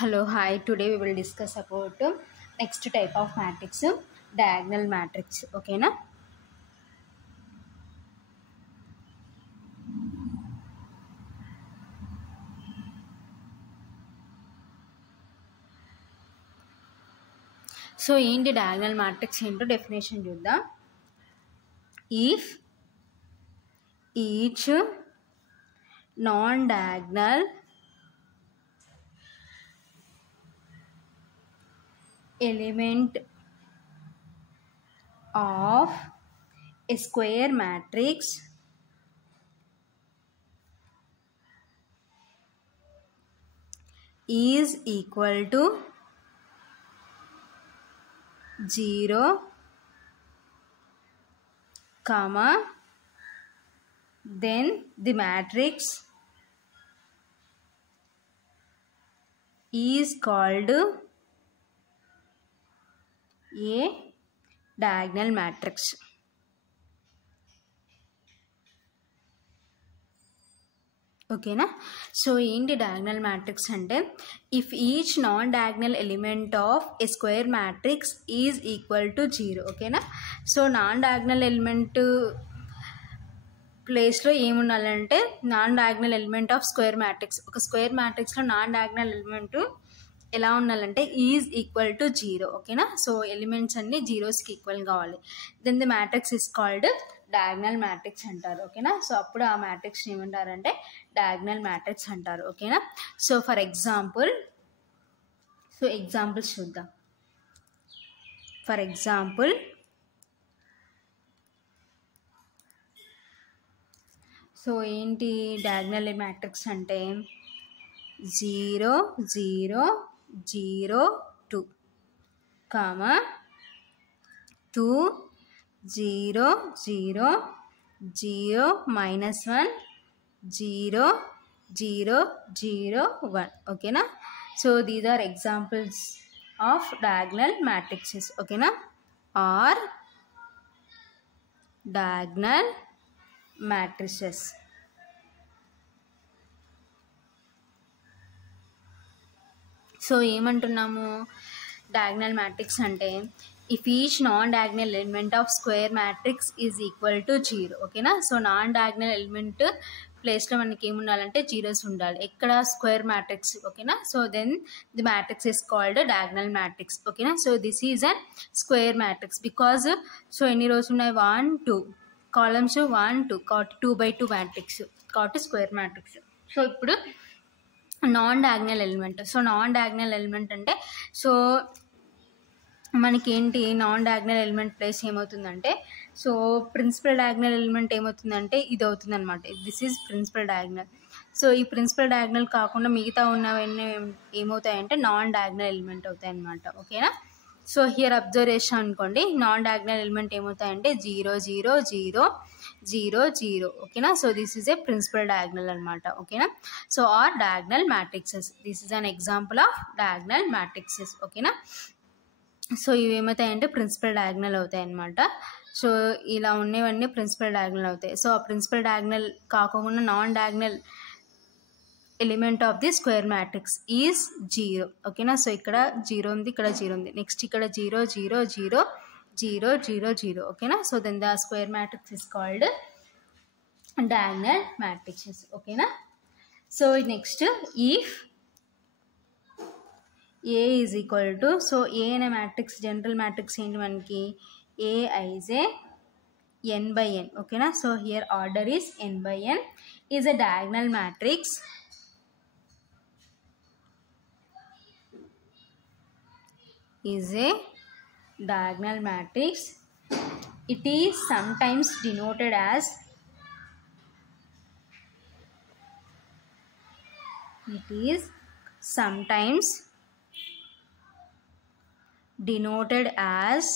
Hello, hi. Today we will discuss about next type of matrix, diagonal matrix. Okay, na? So, in the diagonal matrix into definition చూద్దాం. If each non-diagonal element of a square matrix is equal to 0, comma, then the matrix is called a diagonal matrix. ఓకేనా. So ఏంటి diagonal matrix అంటే if each non diagonal element of a square matrix is equal to 0. ఓకేనా. So non diagonal element ప్లేస్లో ఏముండాలంటే non diagonal element of square matrix, ఒక square మ్యాట్రిక్స్లో non diagonal element ఎలా ఉండాలంటే ఈజ్ ఈక్వల్ టు 0. ఓకేనా. So elements అన్ని జీరోస్కి ఈక్వల్ కావాలి. Then the matrix is called diagonal matrix అంటారు. ఓకేనా. సో అప్పుడు ఆ మ్యాట్రిక్స్ ఏమంటారంటే డయాగ్నల్ మ్యాట్రిక్స్ అంటారు. ఓకేనా. So for example, so examples చూద్దాం. ఫర్ ఎగ్జాంపుల్, సో ఏంటి డయాగ్నల్ మ్యాట్రిక్స్ అంటే 0 0 0 2, 2 0 0 0 -1 0 0 0 1. ఓకేనా. So these are examples of diagonal matrices. ఓకేనా. Or diagonal matrices. సో ఏమంటున్నాము, డయాగ్నల్ మ్యాట్రిక్స్ అంటే if each non diagonal element of square matrix is equal to 0. ఓకేనా. So non diagonal element ప్లేస్లో మనకి ఏముండాలంటే zeros ఉండాలి. ఎక్కడ స్క్వేర్ మ్యాట్రిక్స్. ఓకేనా. So then the matrix is called diagonal matrix. ఓకేనా. So this is an square matrix because so ఎన్ని rows ఉన్నాయి, 1 2 columns, 1 2 కాబట్టి 2x2 మ్యాట్రిక్స్ కాబట్టి స్క్వేర్ మ్యాట్రిక్స్. సో ఇప్పుడు non diagonal element. So non diagonal element అంటే so మనకేంటి non diagonal element place ఏమవుతుందంటే so principal diagonal element ఏమవుతుందంటే ఇది అవుతుంది అనమాట. This is principal diagonal. So ఈ ప్రిన్సిపల్ డయాగ్నల్ కాకుండా మిగతా ఉన్నవన్నీ ఏమవుతాయంటే నాన్ డయాగ్నల్ ఎలిమెంట్ అవుతాయి అనమాట. ఓకేనా. సో హియర్ అబ్జర్వేషన్ అనుకోండి, నాన్ డయాగ్నల్ ఎలిమెంట్ ఏమవుతాయంటే 0 0 0 0 0. ఓకేనా. So this is a principal diagonal అనమాట. ఓకేనా. So are diagonal matrices. This is an example of diagonal matrices. ఓకేనా. సో ఇవి ఏమవుతాయంటే ప్రిన్సిపల్ డయాగ్నల్ అవుతాయి అన్నమాట. సో ఇలా ఉన్నవన్నీ ప్రిన్సిపల్ డయాగ్నల్ అవుతాయి. సో ఆ ప్రిన్సిపల్ డయాగ్నల్ కాకుండా non diagonal element of the square matrix is 0. ఓకేనా. సో ఇక్కడ 0 ఉంది, ఇక్కడ 0 ఉంది, నెక్స్ట్ ఇక్కడ 0 0 0 0 0 0. ఓకేనా. So then the square matrix is called diagonal matrices. ఓకేనా. So next if A is equal to, so A అనే మ్యాట్రిక్స్ జనరల్ మ్యాట్రిక్స్ ఏంటి మనకి Aij n/n. ఓకేనా. So here order is n/n is a diagonal matrix is a diagonal matrix. It is sometimes denoted as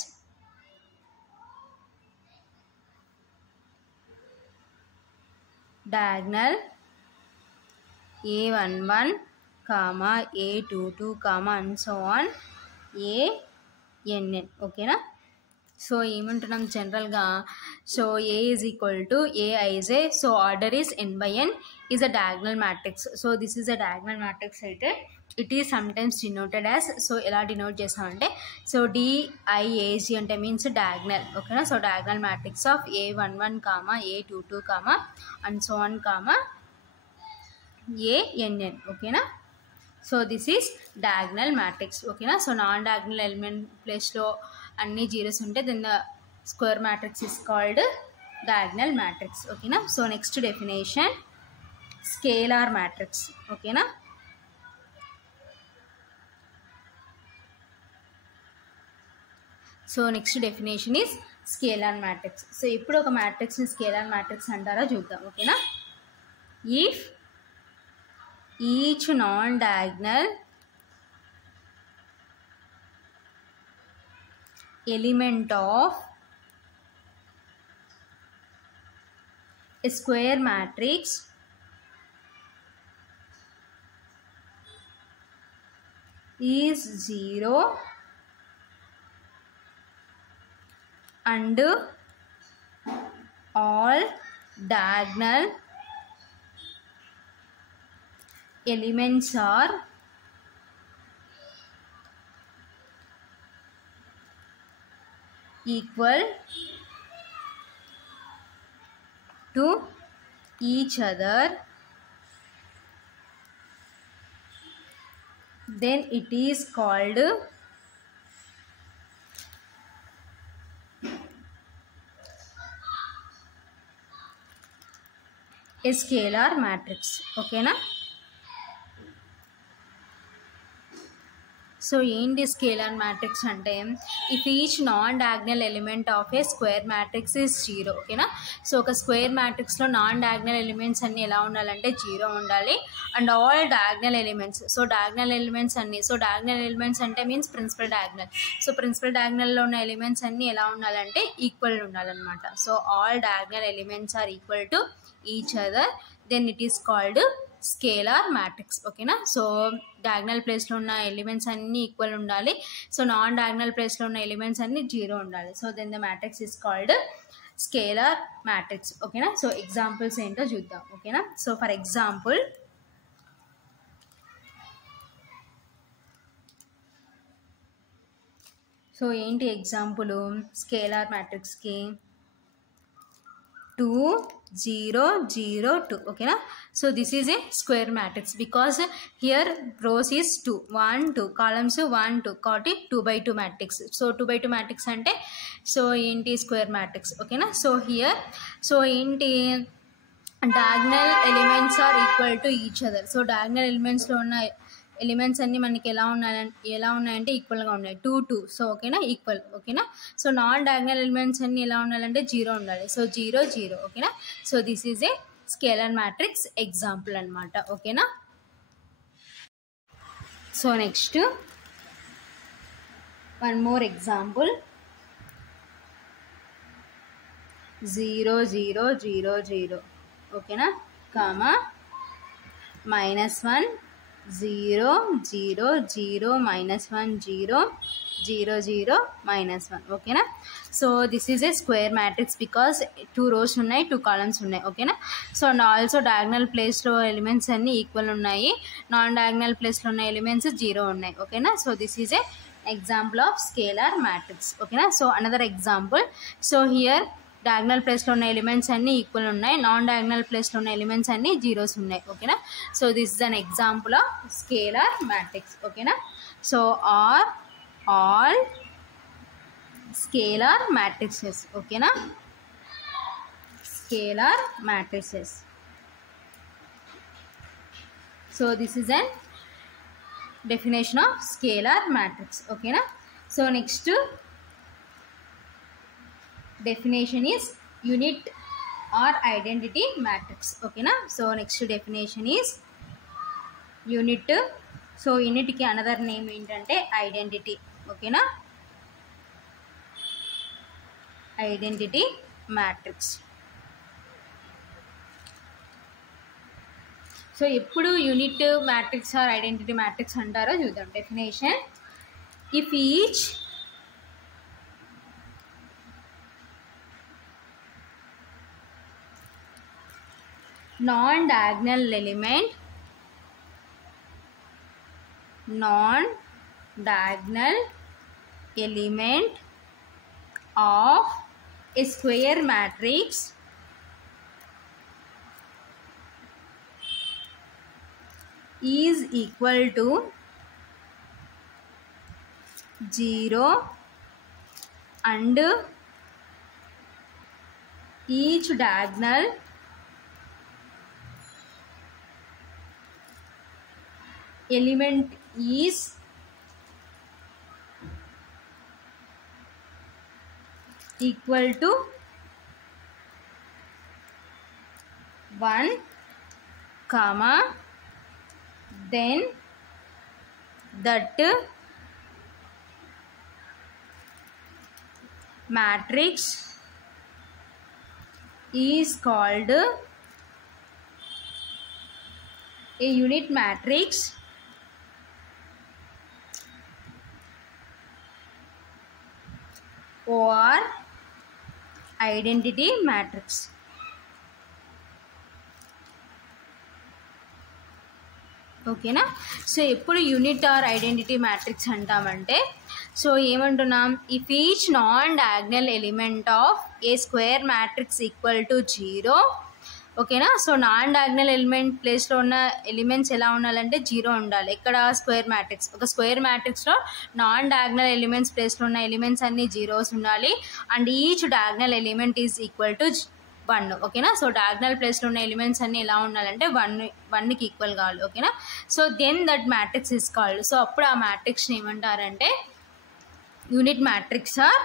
diagonal A11, A22, and so on ANN. ఓకేనా. So ఏమంటున్నాం జనరల్గా, so A is equal to Aij, so order is n/n is a diagonal matrix. So this is a diagonal matrix అయితే it is sometimes denoted as, so ఎలా denote చేస్తామంటే so DIAG అంటే means diagonal. ఓకేనా. So diagonal matrix of A11 comma A22 comma and so on comma ANN. ఓకేనా. So this is diagonal matrix. ఓకేనా. So non diagonal element ప్లేస్లో అన్ని zeros ఉంటే then the square matrix is called diagonal matrix. ఓకేనా. So next definition scalar matrix. ఓకేనా. So next definition is scalar matrix. So ఇప్పుడు ఒక మ్యాట్రిక్స్ని స్కేలార్ మ్యాట్రిక్స్ అంటారో చూద్దాం. ఓకేనా. If each non diagonal element of a square matrix is 0 and all diagonal elements are equal to each other, then it is called a scalar matrix. ఓకేనా. So ఏంటి scalar matrix అంటే if each non diagonal element of a square matrix is 0. ఓకేనా. So ఒక square మ్యాట్రిక్స్లో non diagonal elements అన్నీ ఎలా ఉండాలంటే 0 ఉండాలి. And all diagonal elements, so diagonal elements అన్నీ, సో డయాగ్నల్ ఎలిమెంట్స్ అంటే means principal diagonal. So principal డయాగ్నల్లో ఉన్న ఎలిమెంట్స్ అన్నీ ఎలా ఉండాలంటే ఈక్వల్ ఉండాలన్నమాట. So all diagonal elements are equal to each other, then it is called scalar matrix. ఓకేనా. So diagonal ప్లేస్లో ఉన్న ఎలిమెంట్స్ అన్నీ ఈక్వల్ ఉండాలి. సో నాన్ డయాగ్నల్ ప్లేస్లో ఉన్న ఎలిమెంట్స్ అన్నీ 0 ఉండాలి. So then the matrix is called scalar matrix. ఓకేనా. సో ఎగ్జాంపుల్స్ ఏంటో చూద్దాం. ఓకేనా. సో ఫర్ ఎగ్జాంపుల్ సో ఏంటి ఎగ్జాంపుల్ స్కేలార్ మ్యాట్రిక్స్కి 2 0 0 2. ఓకేనా. So this is a square matrix because here rows is 2 1 2 columns 1 2 కాబట్టి 2/2 మ్యాట్రిక్స్. సో 2/2 మ్యాట్రిక్స్ అంటే సో ఏంటి స్క్వేర్ మ్యాట్రిక్స్. ఓకేనా. సో హియర్ సో ఏంటి diagonal elements are equal to each other. So diagonal ఎలిమెంట్స్లో ఉన్న ఎలిమెంట్స్ అన్నీ మనకి ఎలా ఉన్నాయంటే ఈక్వల్గా ఉన్నాయి 2 2. సో ఓకేనా ఈక్వల్. ఓకేనా. సో నాన్ డయాగ్నల్ ఎలిమెంట్స్ అన్నీ ఎలా ఉండాలంటే 0 ఉండాలి. సో 0 0. ఓకేనా. So this is A scalar matrix example అనమాట. ఓకేనా. So next one more example 0 0 0 0. ఓకేనా. కామా -1 0 0 0 -1 0 0 0 -1. ఓకేనా. So this is a square matrix because 2 rows ఉన్నాయి 2 కాలమ్స్ ఉన్నాయి. ఓకేనా. సో అండ్ ఆల్సో డయాగ్నల్ ప్లేస్లో ఎలిమెంట్స్ అన్నీ ఈక్వల్ ఉన్నాయి. నాన్ డయాగ్నల్ ప్లేస్లో ఉన్న ఎలిమెంట్స్ 0 ఉన్నాయి. ఓకేనా. So this is a example of scalar matrix. ఓకేనా. So another example so here diagonal ప్లేస్లో ఉన్న ఎలిమెంట్స్ అన్నీ ఈక్వల్ ఉన్నాయి. నాన్ డయాగ్నల్ ప్లేస్లో ఉన్న ఎలిమెంట్స్ అన్నీ 0s ఉన్నాయి. ఓకేనా. So this is an example of scalar matrix. ఓకేనా. So or all scalar matrices. ఓకేనా. Scalar matrices. So this is an definition of scalar matrix. ఓకేనా. So next definition is unit or identity matrix. ఓకేనా. So next definition is unit. So యూనిట్కి another name ఏంటంటే identity. ఓకేనా. Identity matrix. So ఎప్పుడు unit matrix or identity matrix అంటారో చూద్దాం. Definition if each non-diagonal element non-diagonal element of a square matrix is equal to 0 and each diagonal element is equal to 1, comma, then that matrix is called a unit matrix or identity matrix. ఓకేనా. So ఎప్పుడు unit or identity matrix అంటామంటే so ఏమంటున్నాం, if each non diagonal element of a square matrix equal to 0. ఓకేనా. So non diagonal element ప్లేస్లో ఉన్న elements ఎలా ఉండాలంటే 0 ఉండాలి. ఇక్కడ స్క్వేర్ మ్యాట్రిక్స్, ఒక స్క్వేర్ మ్యాట్రిక్స్లో నాన్ డయాగ్నల్ ఎలిమెంట్స్ ప్లేస్లో ఉన్న ఎలిమెంట్స్ అన్నీ జీరోస్ ఉండాలి. And each diagonal element is equal to 1. ఓకేనా. సో డయాగ్నల్ ప్లేస్లో ఉన్న ఎలిమెంట్స్ అన్నీ ఎలా ఉండాలంటే 1కి ఈక్వల్ కావాలి. ఓకేనా. So then that matrix is called, so అప్పుడు ఆ మ్యాట్రిక్స్ని ఏమంటారంటే unit matrix or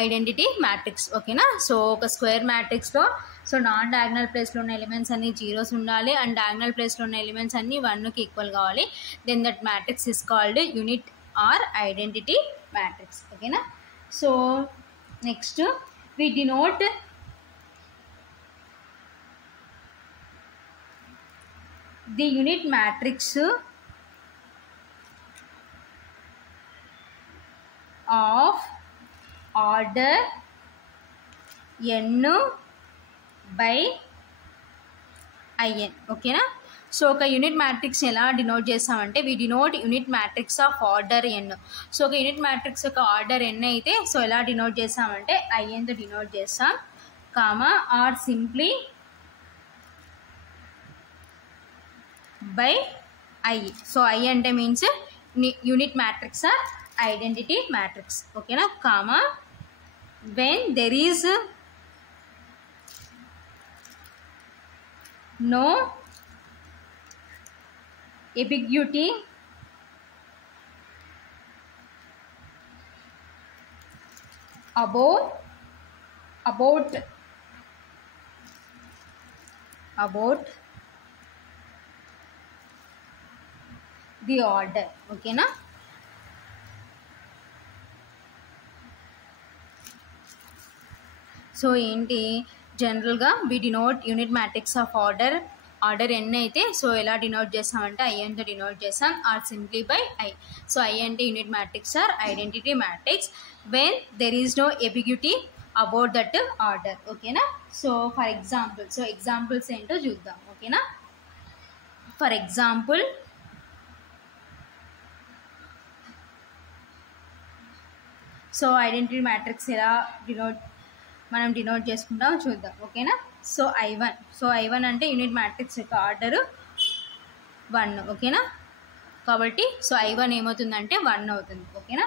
identity matrix. ఓకేనా. సో ఒక స్క్వేర్ మ్యాట్రిక్స్లో సో నాన్ డయాగ్నల్ ప్లేస్లో ఉన్న ఎలిమెంట్స్ అన్నీ జీరోస్ ఉండాలి అండ్ డయాగ్నల్ ప్లేస్లో ఉన్న ఎలిమెంట్స్ అన్నీ 1కి ఈక్వల్ కావాలి. Then that matrix is called unit or identity matrix. ఓకేనా. So next we denote the unit matrix of order n by in. ఓకేనా. సో ఒక యూనిట్ మ్యాట్రిక్స్ ఎలా డినోట్ చేస్తామంటే we denote unit matrix of order n. So ఒక unit matrix యొక్క order n అయితే so ఎలా denote చేస్తామంటే inతో డినోట్ చేస్తాం, comma or simply by I. So I అంటే means unit matrix or identity matrix. ఓకేనా. Comma when there is no ambiguity about the order. ఓకేనా. సో ఏంటి జనరల్గా we denote unit matrix of order n అయితే so ఎలా denote చేస్తామంటే inతో denote చేస్తాం or simply by I. So I అంటే unit matrix or identity matrix when there is no ambiguity about that order. ఓకేనా. So for example, so examples ఏంటో చూద్దాం. ఓకేనా. For example so identity matrix ఎలా మనం డినోట్ చేసుకుంటాం చూద్దాం. ఓకేనా. సో I1, సో I1 అంటే యూనిట్ మ్యాట్రిక్స్ యొక్క ఆర్డరు 1. ఓకేనా. కాబట్టి సో I1 ఏమవుతుందంటే 1 అవుతుంది. ఓకేనా.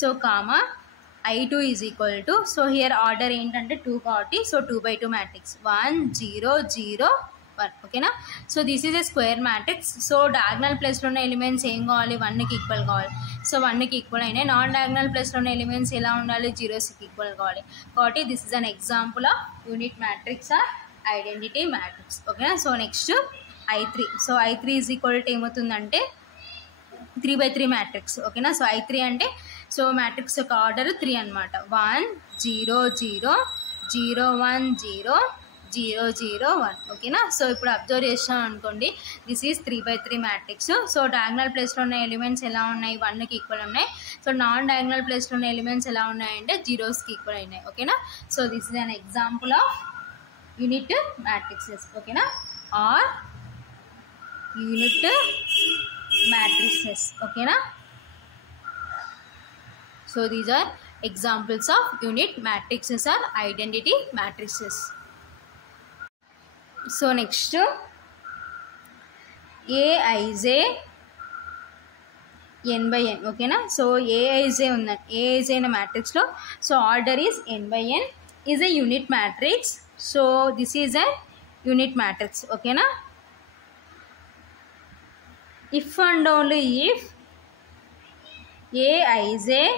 So comma I2 is equal to, so here order ఏంటంటే 2 కాబట్టి సో 2/2 మ్యాట్రిక్స్ 1 0 0 1. ఓకేనా. So this is a square matrix. So diagonal ప్లేస్లో ఉన్న ఎలిమెంట్స్ ఏం కావాలి, 1కి ఈక్వల్ కావాలి. సో 1కి ఈక్వల్ అయినాయి. నాన్ డయాగ్నల్ ప్లేస్లో ఉన్న ఎలిమెంట్స్ ఎలా ఉండాలి, 0కి ఈక్వల్ కావాలి. కాబట్టి this is an example of unit matrix or identity matrix. ఓకేనా. So next I3, so I3 is equal to ఏమవుతుందంటే 3/3 మ్యాట్రిక్స్. ఓకేనా. సో I3 అంటే సో మ్యాట్రిక్స్ యొక్క ఆర్డర్ 3 అనమాట. 1 0 0 0 1 0 0 0 1. ఓకేనా. సో ఇప్పుడు అబ్జర్వ్ చేసాం అనుకోండి, this is 3/3 matrix. So diagonal ప్లేస్లో ఉన్న ఎలిమెంట్స్ ఎలా ఉన్నాయి, 1కి ఈక్వల్ ఉన్నాయి. సో నాన్ డయాగ్నల్ ప్లేస్లో ఉన్న ఎలిమెంట్స్ ఎలా ఉన్నాయంటే 0కి ఈక్వల్ అయినాయి. ఓకేనా. So this is an example of unit matrices. ఓకేనా. Or unit matrices. Okay na? So these are examples of unit matrices or identity matrices. So next Aij n by n. Okay na? So Aij unna Aij in a matrix lo, so order is n by n is a unit matrix. So this is a unit matrix. Okay na? If and only if Aij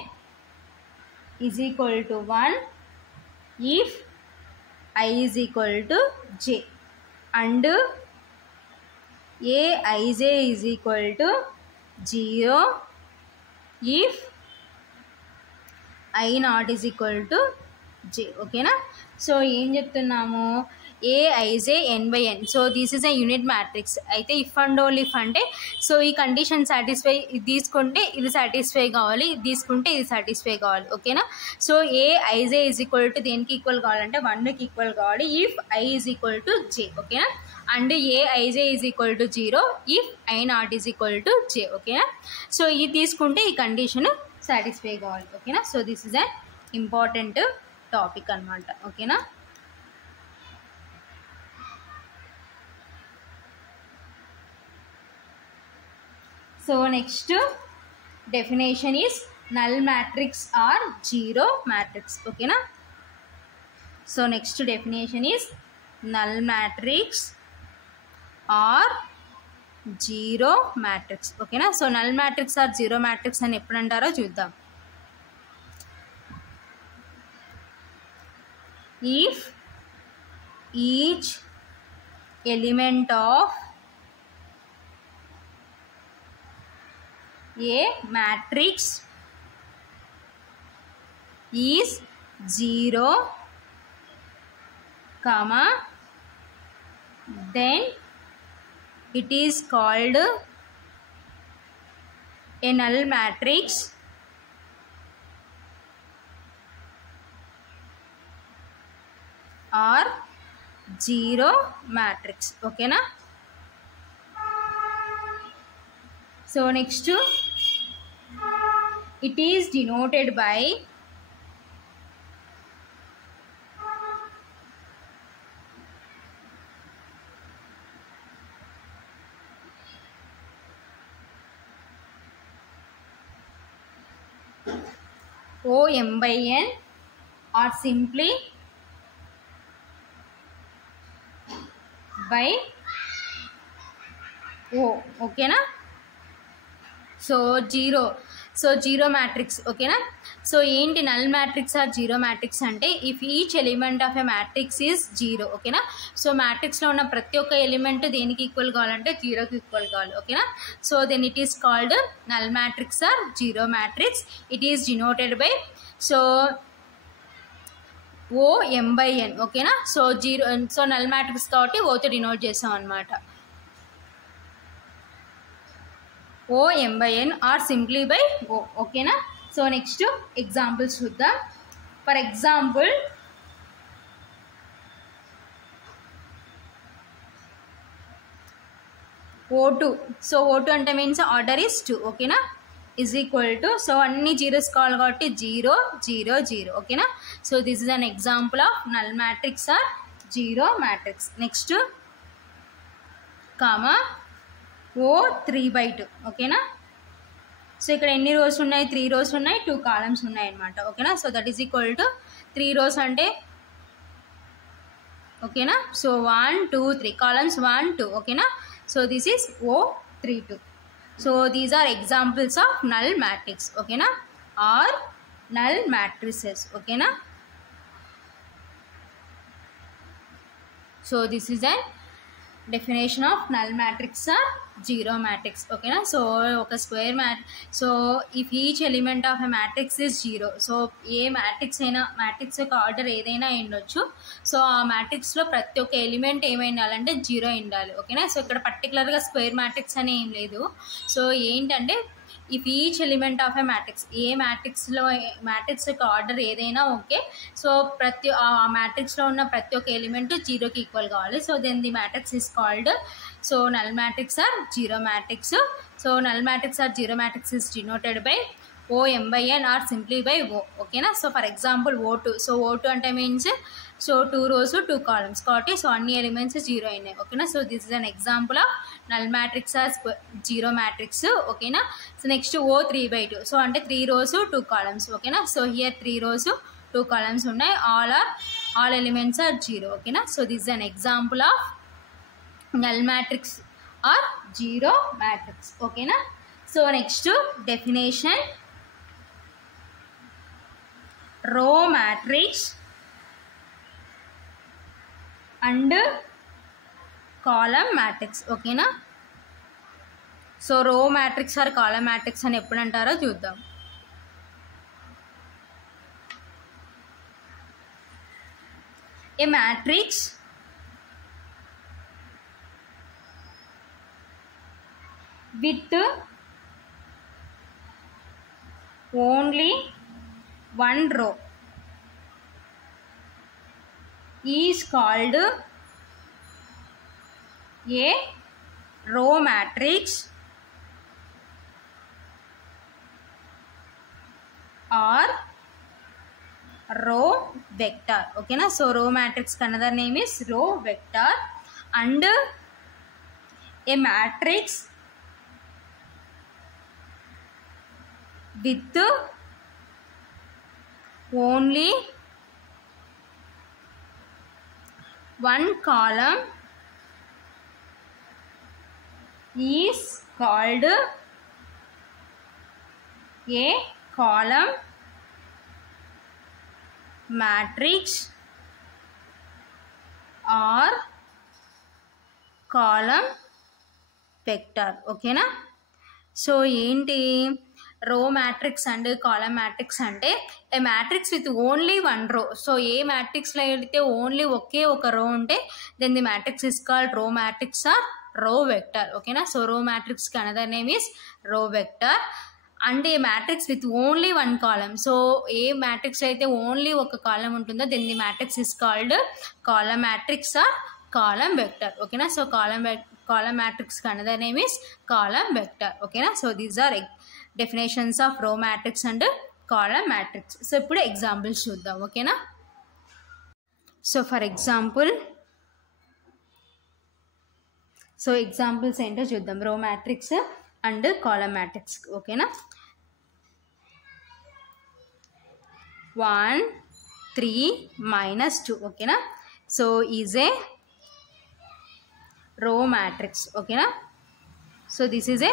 is equal to 1 if I is equal to j, and Aij is equal to 0 if I not is equal to j. Okay na? So ఏం చెప్తున్నాము, Aij n by n. So this is a unit matrix. అయితే if and only if అంటే so ఈ condition satisfy, ఇది తీసుకుంటే ఇది satisfy కావాలి, ఇది తీసుకుంటే ఇది సాటిస్ఫై కావాలి. ఓకేనా? So Aij is equal to దేనికి ఈక్వల్ కావాలంటే 1కి ఈక్వల్ కావాలి if I is equal to j. ఓకేనా? And Aij is equal to 0 if I not is equal to j. ఓకేనా? సో ఇది తీసుకుంటే ఈ కండిషన్ సాటిస్ఫై కావాలి. ఓకేనా? So this is an important topic అన్నమాట. ఓకేనా? So next definition is null matrix or zero matrix. ఓకేనా? So next definition is null matrix or zero matrix. ఓకేనా? So null matrix or zero matrix అని ఎప్పుడు అంటారో చూద్దాం. if each element of a matrix is 0, comma, then it is called a null matrix or zero matrix. Okay na? So next it is denoted by OM by N or simply by O. Okay na? So zero matrix. ఓకేనా? So ఏంటి null matrix or zero matrix అంటే if each element of a matrix is 0. ఓకేనా? So మ్యాట్రిక్స్లో ఉన్న ప్రతి ఒక్క element దేనికి equal కావాలంటే 0కి ఈక్వల్ కావాలి. ఓకేనా? So then it is called null matrix or zero matrix. It is denoted by so OM by N. ఓకేనా? సో నల్ మ్యాట్రిక్స్ కాబట్టి ఓతో డినోట్ చేసాం అనమాట. OM by N or simply by O. ఓకేనా? సో నెక్స్ట్ ఎగ్జాంపుల్స్ చూద్దాం. For example O2. So O2 అంటే means order is 2. ఓకేనా? Is equal to so అన్ని జీరోస్ కావాలి కాబట్టి 0 0 0. ఓకేనా? So this is an example of null matrix or zero matrix. Next comma O3/2. ఓకేనా? So ఇక్కడ ఎన్ని రోస్ ఉన్నాయి? 3 రోస్ ఉన్నాయి, 2 కాలమ్స్ ఉన్నాయి అన్నమాట. ఓకేనా? So that is equal to 3 rows అంటే ఓకేనా? So 1 2 3 columns 1 2. ఓకేనా? So this is O32. So these are examples of null matrix. ఓకేనా? Or null matrices. ఓకేనా? So this is an definition of null matrix or zero matrix. ఓకేనా? So ఒక square so if each element of a matrix is 0. So A matrix అయినా, matrix యొక్క order ఏదైనా ఉండొచ్చు. So ఆ మ్యాట్రిక్స్లో ప్రతి ఒక్క ఎలిమెంట్ ఏమైండాలంటే 0 ఉండాలి. ఓకేనా? సో ఇక్కడ పర్టికులర్గా స్క్వేర్ మ్యాట్రిక్స్ అని ఏం లేదు. సో ఏంటంటే if each element of a matrix, ఏ మ్యాట్రిక్స్లో మ్యాట్రిక్స్ యొక్క ఆర్డర్ ఏదైనా ఓకే. సో ఆ మ్యాట్రిక్స్లో ఉన్న ప్రతి ఒక్క ఎలిమెంట్ 0కి ఈక్వల్ కావాలి. So then the matrix is called so null matrix or zero matrix. So null matrix or zero matrix is denoted by OM/N or simply by O. Okay na. So for example O2. So O2 ante means so 2 rows 2 columns కాబట్టి so అన్ని elements zero అయినాయి. ఓకేనా. So this is an example of null matrix or zero matrix. ఓకేనా. So next O 3/2. So అంటే 3 rows 2 columns. ఓకేనా. So here 3 rows 2 columns ఉన్నాయి. all elements are zero. ఓకేనా. So this is an example of null matrix or zero matrix. ఓకేనా. So next definition. row matrix and column matrix. ఓకేనా. So row matrix or column matrix అని ఎప్పుడు అంటారో చూద్దాం. A matrix with only one row is called a row matrix or row vector. Okay na. So row matrix another name is row vector. And a matrix with only one column is called a column matrix or column vector. Okay na. So ఏంటి row matrix and column matrix అంటే a matrix with only one row. So a మ్యాట్రిక్స్లో అయితే only ఒకే ఒక row ఉంటే then the matrix is called row matrix or row vector. ఓకేనా. So row మ్యాట్రిక్స్కి another name is row vector. And a matrix with only one column. So A matrix అయితే only ఒక column ఉంటుందో then the matrix is called column matrix or column vector. ఓకేనా. So column మ్యాట్రిక్స్కి another name is column vector. ఓకేనా. So these are definitions of row matrix and column matrix. So ఇప్పుడు examples చూద్దాం. ఓకేనా. So for example examples ఏంటో చూద్దాం. రో matrix and column matrix. ఓకేనా. 1 3 -2. ఓకేనా. సో ఈజ్ ఏ రో మ్యాట్రిక్స్. ఓకేనా. సో దిస్ ఈజ్ ఏ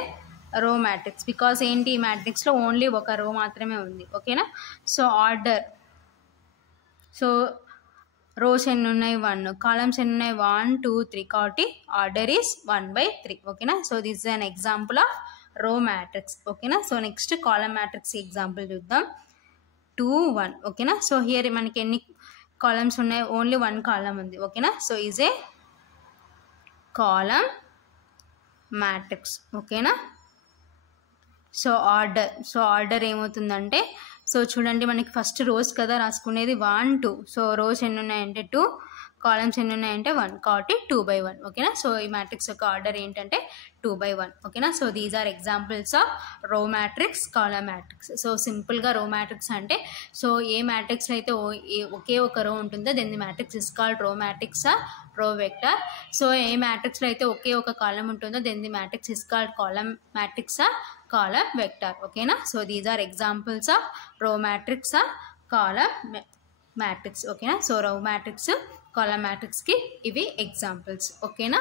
రో మ్యాట్రిక్స్ బికాస్ ఏంటి ఈ మ్యాట్రిక్స్లో ఓన్లీ ఒక రో మాత్రమే ఉంది. ఓకేనా. So order. సో రోస్ ఎన్ని ఉన్నాయి 1, కాలమ్స్ ఎన్ని ఉన్నాయి 1 2 3 కాబట్టి ఆర్డర్ ఈస్ 1/3. ఓకేనా. So this is an example of row matrix. ఓకేనా. So next column matrix example చూద్దాం. 2 1. ఓకేనా. సో హియర్ మనకి ఎన్ని కాలమ్స్ ఉన్నాయి ఓన్లీ 1 కాలమ్ ఉంది. ఓకేనా. So is a column matrix. ఓకేనా. సో ఆర్డర్ ఏమవుతుందంటే సో చూడండి మనకి ఫస్ట్ రోస్ కదా రాసుకునేది 1 2. సో రోస్ ఎన్ని ఉన్నాయంటే 2, కాలమ్స్ ఎన్ని ఉన్నాయంటే 1 కాబట్టి 2/1. ఓకేనా. సో ఈ మ్యాట్రిక్స్ యొక్క ఆర్డర్ ఏంటంటే 2/1. ఓకేనా. So these are examples of row matrix column matrix. So సింపుల్గా రో మ్యాట్రిక్స్ అంటే సో ఏ మ్యాట్రిక్స్ అయితే ఒకే ఒక రో ఉంటుందో then the matrix is called row matrix or row vector. So a మ్యాట్రిక్స్లో అయితే ఒకే ఒక కాలమ్ ఉంటుందో then the matrix is called column matrix or column vector. ఓకేనా. So these are examples of row matrix or column matrix. ఓకేనా. So row matrix column మ్యాట్రిక్స్కి ఇవి examples. ఓకేనా.